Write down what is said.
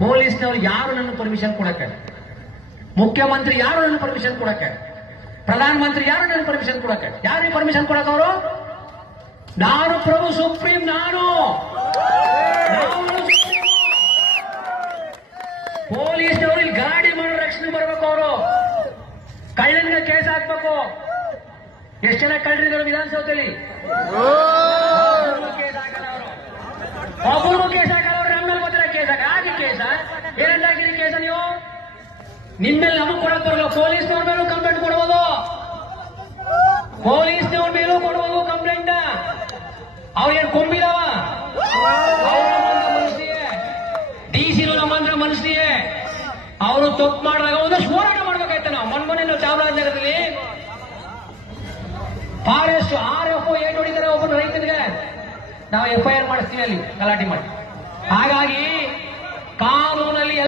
ಪೊಲೀಸ್ನವ್ರು ಯಾರು ನನ್ನ ಪರ್ಮಿಷನ್ ಕೊಡಕ್ಕೆ, ಮುಖ್ಯಮಂತ್ರಿ ಯಾರು ನನ್ನ ಪರ್ಮಿಷನ್ ಕೊಡಕ್ಕೆ, ಪ್ರಧಾನಮಂತ್ರಿ ಯಾರು ನನ್ನ ಪರ್ಮಿಷನ್ ಕೊಡಕ್ಕೆ, ಯಾರಿಗೆ ಪರ್ಮಿಷನ್ ಕೊಡಕ್ಕೆ ಅವರು? ನಾನು ಪ್ರಭು ಸುಪ್ರೀಂ, ನಾನು ಪೊಲೀಸ್ನವರು ಇಲ್ಲಿ ಗಾಡಿ ಮಾಡೋ ರಕ್ಷಣೆ ಬರ್ಬೇಕು. ಅವರು ಕಳ್ಳನಿಗೆ ಕೇಸ್ ಹಾಕ್ಬೇಕು. ಎಷ್ಟು ಜನ ಕಳ್ಳರಿದ್ದಾರೆ ವಿಧಾನಸೌಧದಲ್ಲಿ? ಒಬ್ಬರಿಗೂ ಕೇಸ್ ಹಾಕಲ್ಲ. ಅವ್ರು ನಮ್ಮ ಮೇಲೆ ಗೊತ್ತಿಲ್ಲ ಕೇಸ್ ಹಾಕ ಆಗಿ ಕೇಸ ಏನಂತ ಹಾಕಿರಿ ಕೇಸ ನೀವು? ನಿಮ್ಮೇಲೆ ನಮಗ್ ಕೊಡಕ್ ಬರಲ್ಲ. ಪೊಲೀಸ್ನವ್ರ ಮೇಲೂ ಕಂಪ್ಲೇಂಟ್ ಕೊಡ್ಬೋದು, ಪೊಲೀಸ್ನವ್ರ ಮೇಲೂ ಕೊಡ್ಬೋದು ಕಂಪ್ಲೇಂಟ್. ಅವ್ರೇನು ಕೊಂಬಿದಾವ? ಮನುಷ್ಯೇ ಡಿಸಿನೂ ನಮ್ಮಂದ್ರ ಮನುಷ್ಯೇ. ಅವರು ತಪ್ಪು ಮಾಡಿದಾಗ ಒಂದಷ್ಟು ಹೋರಾಟ ಮಾಡ್ಬೇಕಾಯ್ತ. ನಾವು ಮೊನ್ನೆ ನಾವು ಚಾಮರಾಜನಗರದಲ್ಲಿ ಫಾರೆಸ್ಟ್ RFO ಏನ್ ಹೊಡಿತಾರೆ ಒಬ್ಬರು ರೈತನಿಗೆ, ನಾವು FIR ಮಾಡಿಸ್ತೀವಿ ಅಲ್ಲಿ ಗಲಾಟೆ ಮಾಡಿ. ಹಾಗಾಗಿ ಕಾನೂನಲ್ಲಿ